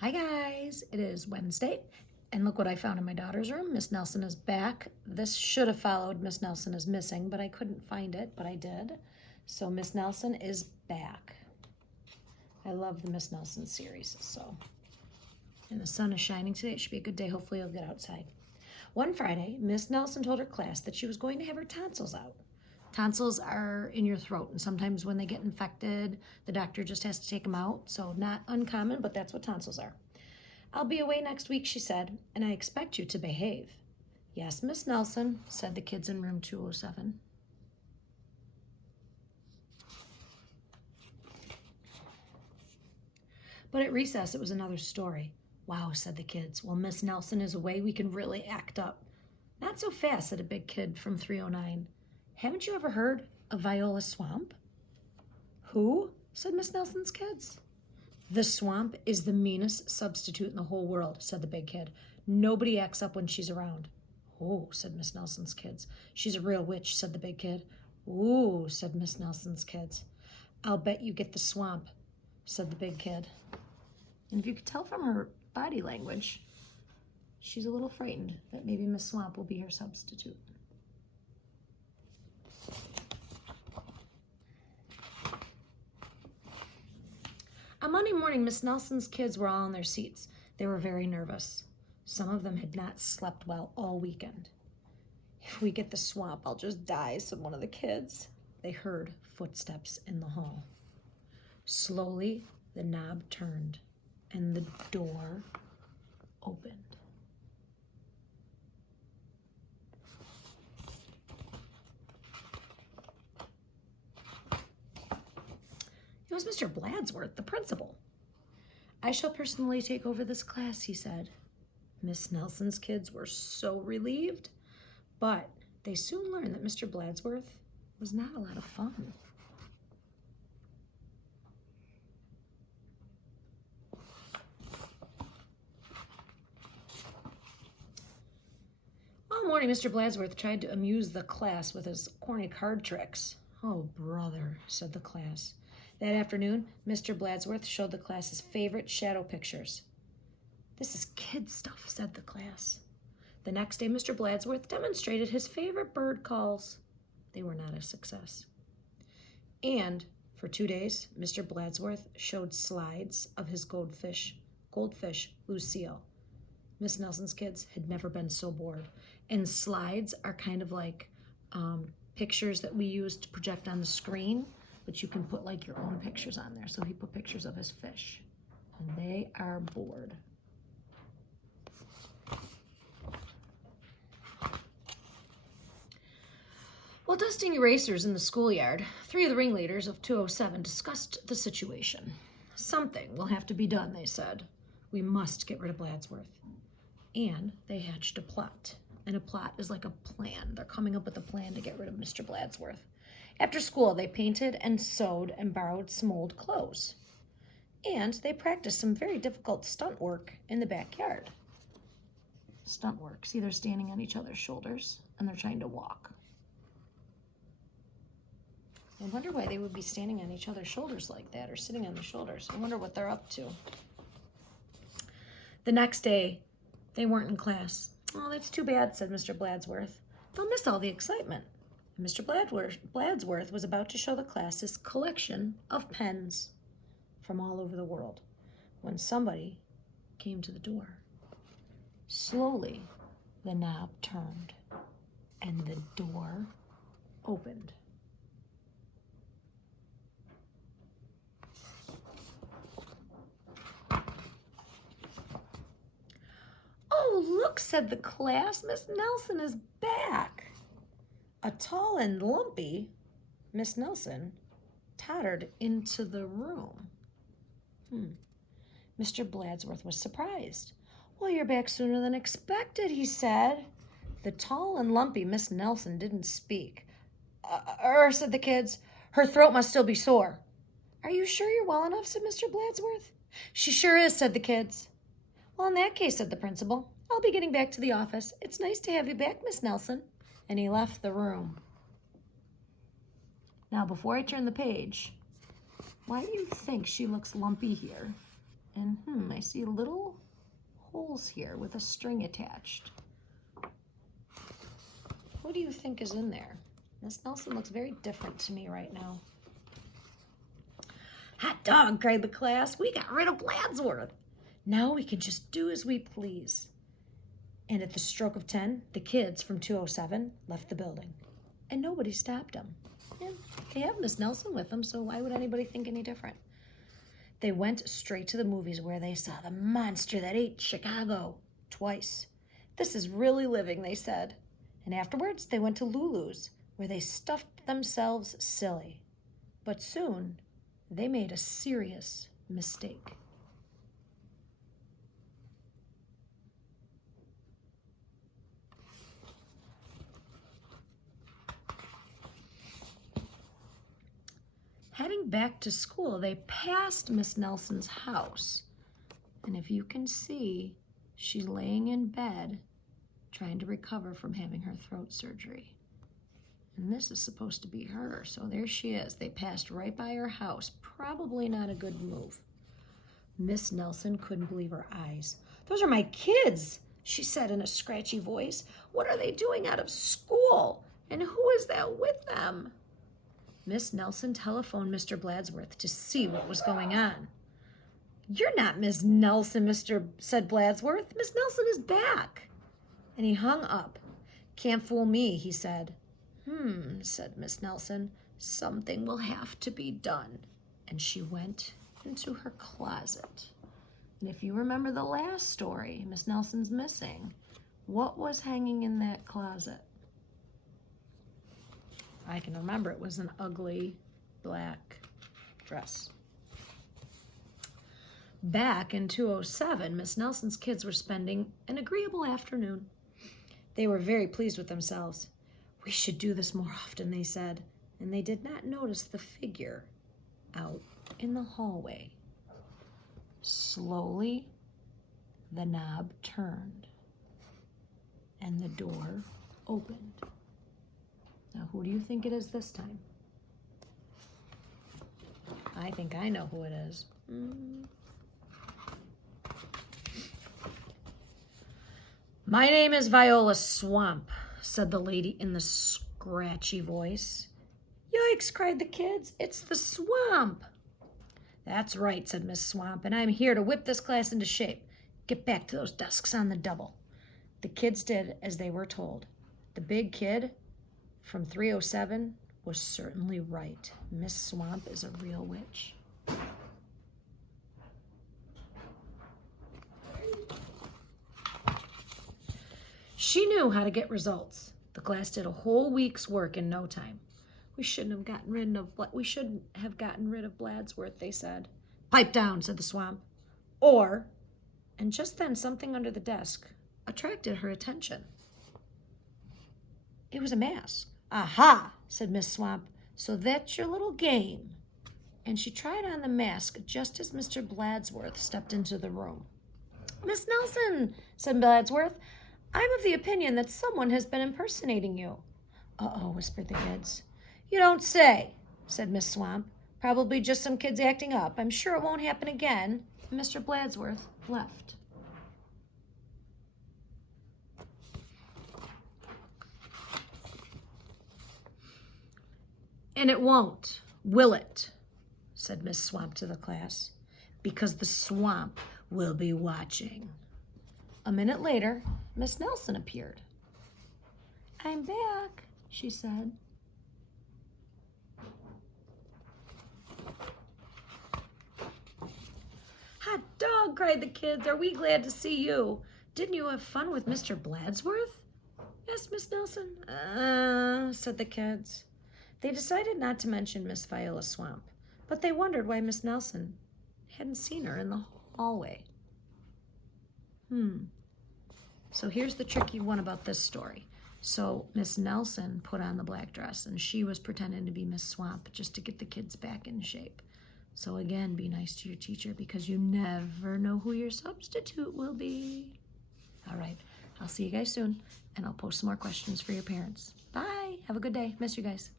Hi guys, it is Wednesday, and look what I found in my daughter's room. Miss Nelson is back. This should have followed Miss Nelson is missing, but I couldn't find it, but I did. So Miss Nelson is back. I love the Miss Nelson series, and the sun is shining today. It should be a good day. Hopefully you'll get outside. One Friday, Miss Nelson told her class that she was going to have her tonsils out. Tonsils are in your throat, and sometimes when they get infected, the doctor just has to take them out. So not uncommon, but that's what tonsils are. I'll be away next week, she said, and I expect you to behave. Yes, Miss Nelson, said the kids in room 207. But at recess, it was another story. Wow, said the kids. While Miss Nelson is away, we can really act up. Not so fast, said a big kid from 309. Haven't you ever heard of Viola Swamp? Who? Said Miss Nelson's kids. The swamp is the meanest substitute in the whole world, said the big kid. Nobody acts up when she's around. Oh, said Miss Nelson's kids. She's a real witch, said the big kid. Ooh, said Miss Nelson's kids. I'll bet you get the swamp, said the big kid. And if you could tell from her body language, she's a little frightened that maybe Miss Swamp will be her substitute. On Monday morning, Miss Nelson's kids were all in their seats. They were very nervous. Some of them had not slept well all weekend. If we get the swamp, I'll just die, said one of the kids. They heard footsteps in the hall. Slowly, the knob turned, and the door opened. It was Mr. Bladsworth, the principal. I shall personally take over this class, he said. Miss Nelson's kids were so relieved, but they soon learned that Mr. Bladsworth was not a lot of fun. All morning, Mr. Bladsworth tried to amuse the class with his corny card tricks. Oh, brother, said the class. That afternoon, Mr. Bladsworth showed the class his favorite shadow pictures. This is kid stuff, said the class. The next day, Mr. Bladsworth demonstrated his favorite bird calls. They were not a success. And for 2 days, Mr. Bladsworth showed slides of his goldfish, Lucille. Miss Nelson's kids had never been so bored. And slides are kind of like pictures that we use to project on the screen, but you can put like your own pictures on there. So he put pictures of his fish, and they are bored. While dusting erasers in the schoolyard, 3 of the ringleaders of 207 discussed the situation. Something will have to be done, they said. We must get rid of Bladsworth. And they hatched a plot. And a plot is like a plan. They're coming up with a plan to get rid of Mr. Bladsworth. After school, they painted and sewed and borrowed some old clothes. And they practiced some very difficult stunt work in the backyard. Stunt work. See, they're standing on each other's shoulders, and they're trying to walk. I wonder why they would be standing on each other's shoulders like that, or sitting on the shoulders. I wonder what they're up to. The next day, they weren't in class. Oh, that's too bad, said Mr. Bladsworth. They'll miss all the excitement. Mr. Bladsworth was about to show the class his collection of pens from all over the world when somebody came to the door. Slowly, the knob turned and the door opened. Oh, look, said the class. Miss Nelson is back. A tall and lumpy Miss Nelson tottered into the room. Mr. Bladsworth was surprised. Well, you're back sooner than expected, he said. The tall and lumpy Miss Nelson didn't speak. Said the kids. Her throat must still be sore. Are you sure you're well enough, said Mr. Bladsworth. She sure is, said the kids. Well, in that case, said the principal, I'll be getting back to the office. It's nice to have you back, Miss Nelson. And he left the room. Now, before I turn the page, why do you think she looks lumpy here? And I see little holes here with a string attached. What do you think is in there? Miss Nelson looks very different to me right now. Hot dog, cried the class. We got rid of Bladsworth. Now we can just do as we please. And at the stroke of 10, the kids from 207 left the building. And nobody stopped them. And they have Miss Nelson with them, so why would anybody think any different? They went straight to the movies where they saw the monster that ate Chicago twice. This is really living, they said. And afterwards, they went to Lulu's, where they stuffed themselves silly. But soon, they made a serious mistake. Heading back to school, they passed Miss Nelson's house. And if you can see, she's laying in bed trying to recover from having her throat surgery. And this is supposed to be her, so there she is. They passed right by her house. Probably not a good move. Miss Nelson couldn't believe her eyes. "Those are my kids," she said in a scratchy voice. "What are they doing out of school? And who is that with them?" Miss Nelson telephoned Mr. Bladsworth to see what was going on. "You're not Miss Nelson, said Bladsworth. "Miss Nelson is back." And he hung up. "Can't fool me," he said. Said Miss Nelson. "Something will have to be done." And she went into her closet. And if you remember the last story, Miss Nelson's missing. What was hanging in that closet? I can remember it was an ugly black dress. Back in 207, Miss Nelson's kids were spending an agreeable afternoon. They were very pleased with themselves. "We should do this more often," they said, and they did not notice the figure out in the hallway. Slowly, the knob turned, and the door opened. Now, who do you think it is this time? I think I know who it is. "My name is Viola Swamp," said the lady in the scratchy voice. "Yikes," cried the kids. "It's the Swamp." "That's right," said Miss Swamp, "and I'm here to whip this class into shape. Get back to those desks on the double." The kids did as they were told. The big kid from 307 was certainly right. Miss Swamp is a real witch. She knew how to get results. The class did a whole week's work in no time. We shouldn't have gotten rid of Bladsworth, they said. "Pipe down," said the Swamp. And just then something under the desk attracted her attention. It was a mask. "Aha," said Miss Swamp. "So that's your little game." And she tried on the mask just as Mr. Bladsworth stepped into the room. "Miss Nelson," said Bladsworth, "I'm of the opinion that someone has been impersonating you." "Uh-oh," whispered the kids. "You don't say," said Miss Swamp. "Probably just some kids acting up. I'm sure it won't happen again." And Mr. Bladsworth left. "And it won't, will it?" said Miss Swamp to the class. "Because the Swamp will be watching." A minute later, Miss Nelson appeared. "I'm back," she said. "Hot dog," cried the kids. "Are we glad to see you? Didn't you have fun with Mr. Bladsworth?" asked Miss Nelson. Said the kids. They decided not to mention Miss Viola Swamp, but they wondered why Miss Nelson hadn't seen her in the hallway. So here's the tricky one about this story. So Miss Nelson put on the black dress, and she was pretending to be Miss Swamp just to get the kids back in shape. So again, be nice to your teacher because you never know who your substitute will be. All right, I'll see you guys soon, and I'll post some more questions for your parents. Bye. Have a good day. Miss you guys.